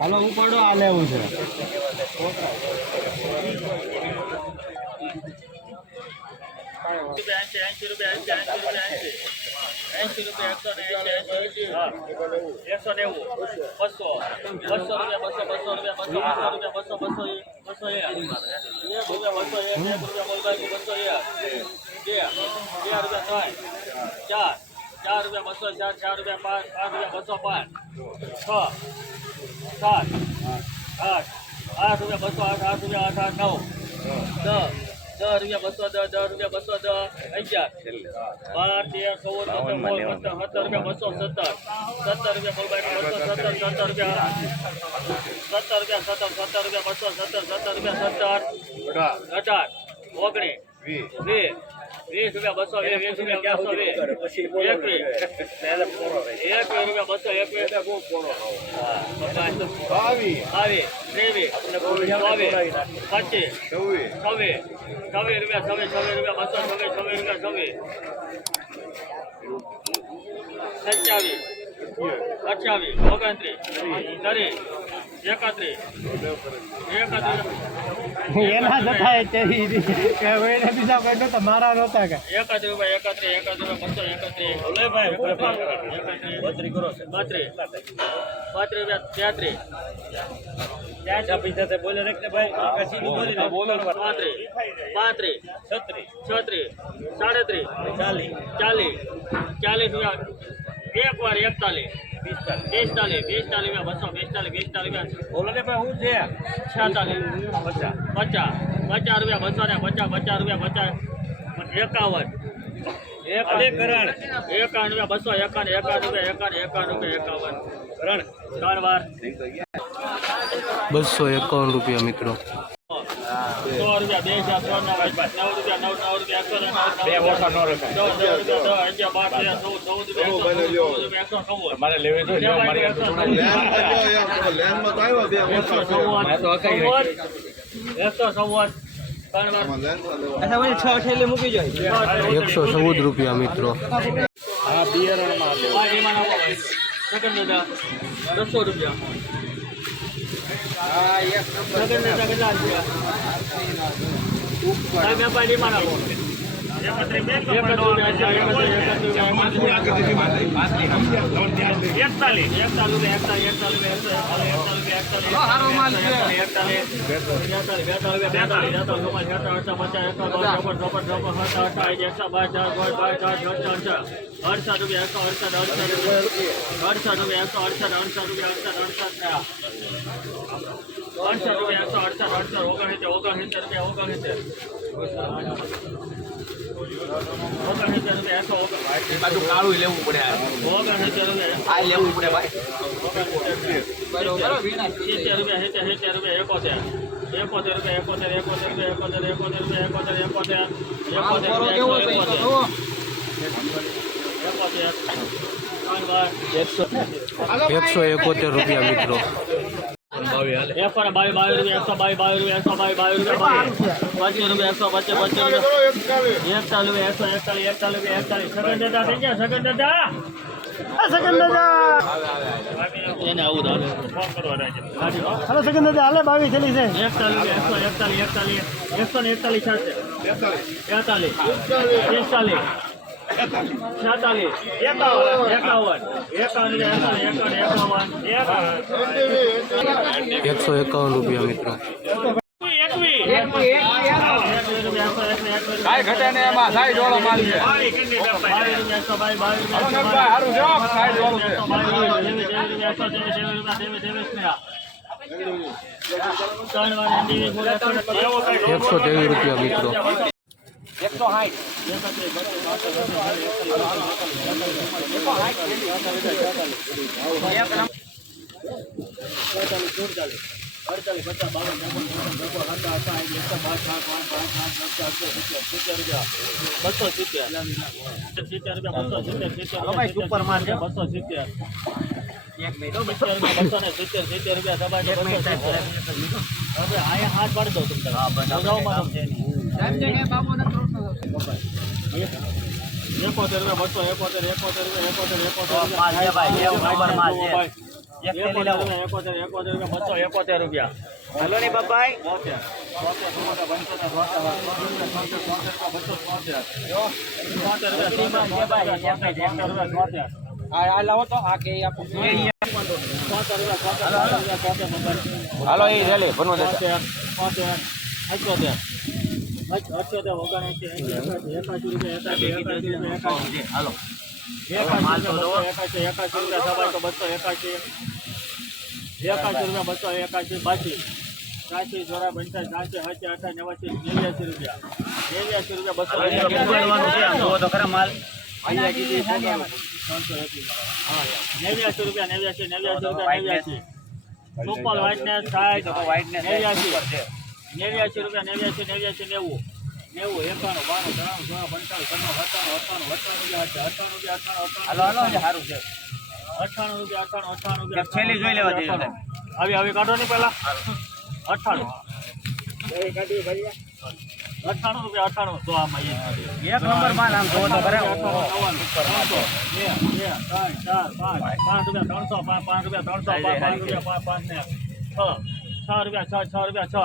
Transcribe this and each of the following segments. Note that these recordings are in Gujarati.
હાલો, ઉપાડો, આ લેવું છે. એકસો નેવું બસો બસો રૂપિયા બસો બસો રૂપિયા બસો બસો રૂપિયા બસો બસો બસો એક રૂપિયા બસો એક રૂપિયા બોલબાઈ બસો એક બે રૂપિયા ચાર. ચાર રૂપિયા બસો ચાર ચાર રૂપિયા પાંચ પાંચ રૂપિયા બસો પાંચ. છ સાત આઠ આઠ રૂપિયા બસો આઠ આઠ રૂપિયા આઠ આઠ નવ. દસ દસ રૂપિયા બસો દસ દસ રૂપિયા બસો દસ અગિયાર. બાર તેર ચૌદ સત્તર રૂપિયા બસો સત્તર. સત્તર રૂપિયા બસો સત્તર સત્તર રૂપિયા. સત્તર રૂપિયા સત્તર સત્તર રૂપિયા બસો સત્તર સત્તર રૂપિયા સત્તર. અઢાર. ઓગણીસ. વીસ. વીસ રૂપિયા બસો વીસ રૂપિયા બસો વીસ. એકવીસ એકવીસ રૂપિયા બસો એકવીસ બાવીસ. ત્રેવીસ પચીસ છવ્વીસ છવ્વીસ. રૂપિયા છવ્વીસ છવ્વીસ રૂપિયા બસો છવ્વીસ છવ્વીસ રૂપિયા છવ્વીસ. સત્યાવીસ અઠ્યાવીસ ઓગણત્રીસ ત્રીસ. એના જતા તેરી એને બીજા કોઈ નતા મારા નહોતા કે એકત્રીસ રૂપિયા એકત્રીસ એકત્રીસ રૂપિયા બસો એકત્રીસ બત્રીસ બત્રીસ રૂપિયા તેત્રીસ પાંત્રીસ પાંત્રીસ છત્રીસ છત્રીસ સાડત્રીસ ચાલીસ ચાલીસ ચાલીસ રૂપિયા એક વાર એકતાલીસ પિસ્તાલીસ રૂપિયા બસો પિસ્તાલીસ શું છે? છેતાલીસ. પચાસ. પચાસ. પચાસ રૂપિયા બસો ને પચાસ પચાસ રૂપિયા પચાસ એકાવન. એકાવન એકાવન રૂપિયા બસો એકાવન એકાવન રૂપિયા એકાવન એકાવન રૂપિયા એકાવન. ત્રણ ત્રણ વાર. બસો એકાવન રૂપિયા મિત્રો. સો રૂપિયા બે હજાર સો નવ નવ રૂપિયા નવ નવ રૂપિયા એકસો બે ઓછા નો રૂપિયા ચૌદ રૂપિયા એકસો ચૌદ રૂપિયા એકસો નવ્વદ મારે લેવે તો એકસો ચૌદ એકસો ચૌદ ત્રણ વાર. એકસો ચૌદ રૂપિયા મિત્રો. બસો રૂપિયા. દાદા કેટલા રૂપિયા આ પાર્ટીમાં નાખો. એકત્રીસ રૂપિયા, એકસો અડસઠ. અડસઠ રૂપિયા, એકસો અડસઠ, અડસઠ રૂપિયા, અડસઠ અડસઠ, અડસઠ રૂપિયા, અડસઠ, અડસઠ. અડસઠ રૂપિયા, એકસો અડસઠ, અડસઠ, ઓગણસિત્તેર, ઓગણસિત્તેર રૂપિયા, ઓગણસિત્તેર. ઓગણસિત્તેર રૂપિયા, એકસો ઓગણ- લેવું પડે રૂપિયા, આ લેવું પડે ભાઈ સિત્તેર રૂપિયા સિત્તેર સિત્તેર રૂપિયા એકોતેર એકોતેર રૂપિયા એકોતેર એકોતેર એકોતેર એકોતેર રૂપિયા એકોતેર એકોતેર એકોતેર એકોતેર એકસો એકોતેર રૂપિયા મિત્રો એકસો ને બાવીસ બાવીસ રૂપિયા એકસો બાવીસ બાવીસ રૂપિયા એકસો બાવીસ બાવીસ રૂપિયા પચીસ રૂપિયા એકસો પચીસ પચીસ રૂપિયા. એકતાલીસ. રૂપિયા એકસો એકતાલીસ એકતાલીસ રૂપિયા એકતાલીસ. સગન દાદા થઈ ગયા સગન દાદા. સગન દાદા. એને આવું દાદા ફોન કરવા રાખે હાલો સગન દાદા હાલે બાવી થેલી છે. એકતાલીસ એકસો એકતાલીસ એકતાલીસ. એકસો ને એકતાલીસ પિસ્તાલીસ છેતાલીસ. એકાવન. એકાવન. એકાવન એકાવન એકાવન એકાવન. એકસો એકાવન રૂપિયા મિત્રો. રૂપિયા કાંઈ ઘટે ને એમાં. સાઈ જોડો માલ છે. રૂપિયા એકસો હારું છે. હો, સાઈડ વાળું છે. એકસો બાવીસ એકસો ત્રેવીસ ત્રેવીસ રૂપિયા ત્રેવીસ ત્રેવીસ ને ત્રણ વાર એમડી પૂરા એકસો ત્રેવીસ રૂપિયા મિત્રો એકસો સાઠ બસો સિત્તેર સિત્તેર રૂપિયા બસો સિત્તેર સિત્તેર સુપર માર્કેટ બસો સિત્તેર સિત્તેર રૂપિયા બસો ને સિત્તેર સિત્તેર રૂપિયા દબાઈ બસો સિત્તેર હવે આયા હાથ પાડી દો તમને બજાવમાં તમને એકોતેર રૂપિયા બસો એકોતેર એકોતેર રૂપિયા એકોતેર. રૂપિયા એકોતેર એકોતેર રૂપિયા બસો એકોતેર રૂપિયા હલો ની બાપાઈ પંચોતેર હાલો એ રેલી બનવો દે બોતેર એકાસી રૂપિયા નેવ્યાસી રૂપિયા નેવ્યાસી રૂપિયા નેવ્યાસી રૂપિયા નેવ્યાસી નેવ્યાસી રૂપિયા નેવ્યાસી સુપર વ્હાઇટનેસ whiteness નેવ્યાસી. નેવ્યાસી રૂપિયા નેવ્યાસી નેવ્યાસી નેવું નેવું એકાણું બાણું ત્રાણું સોળ પંચાણું છન્નું અઠ્ઠાણું અઠ્ઠાણું અઠ્ઠાણું રૂપિયા અઠ્ઠાણું રૂપિયા અઠ્ઠાણું હાલો હાલો અઠ્ઠાણું જે સારું છે અઠ્ઠાણું રૂપિયા અઠ્ઠાણું રૂપિયા એક છેલ્લી જોઈ લેવા દેજો અઠ્ઠાણું. આવી આવી કાઢો નહીં પહેલા અઠ્ઠાણું અઠ્ઠાણું રૂપિયા અઠ્ઠાણું તો આમાં એ એક નંબર માલ આમ જુઓ તો ખરા અઠ્ઠાણું, ત્રણસો, બે, બે, ત્રણ, ચાર, પાંચ, પાંચ રૂપિયા ત્રણસો, પાંચ, પાંચ રૂપિયા ત્રણસો, પાંચ, પાંચ રૂપિયા પાંચ, પાંચ ને છ, છ રૂપિયા છ, છ રૂપિયા છ,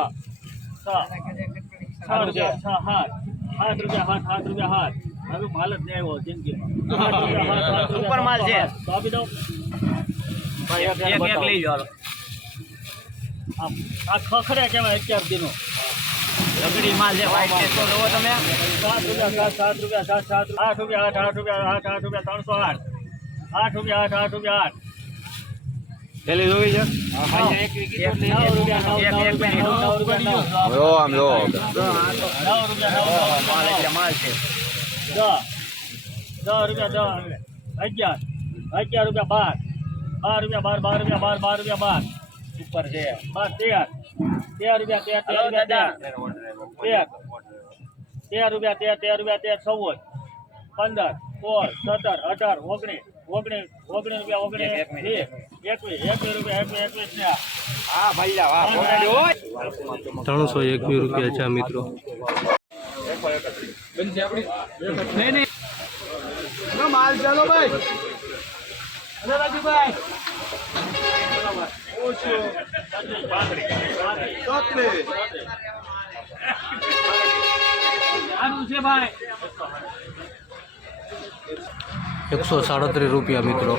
છ રૂપિયા હાથ, હાથ રૂપિયા હાથ, હાથ રૂપિયા હાથ. હવે માલ જ નહીં આવ્યો હાથ ઉપર માલ છે. તો આપી દઉં. ભાઈ, એક એક. લઈ આ ખખડે કહેવાય અત્યાર દીનો રગડી માલ છે જુઓ તમે સાત રૂપિયા સાત સાત રૂપિયા સાત સાત આઠ રૂપિયા આઠ આઠ રૂપિયા આઠ આઠ રૂપિયા ત્રણસો આઠ આઠ રૂપિયા આઠ આઠ રૂપિયા આઠ રેલી જોવી છે નવ રૂપિયા નવ નવ રૂપિયા નવ નવ રૂપિયા નવ જો આમ જો અગિયાર અગિયાર રૂપિયા બાર બાર રૂપિયા બાર બાર રૂપિયા બાર બાર રૂપિયા બાર ઉપર છે બાર તેર તેર રૂપિયા તેર તેર રૂપિયા દાદા તેર તેર રૂપિયા તેર તેર રૂપિયા તેર ચૌદ પંદર સોળ સત્તર અઢાર ઓગણીસ ઓગણીસ ઓગણીસ રૂપિયા ઓગણીસ એક, એક વીસ એકવીસ એકવીસ રૂપિયા એકવીસ એકવીસ ને હા ભાઈ વાહ હોય ત્રણસો એકવીસ રૂપિયા છે મિત્રો. માલ ચાલો ભાઈ. અરે રાજુભાઈ. એકસો સાડત્રીસ રૂપિયા મિત્રો.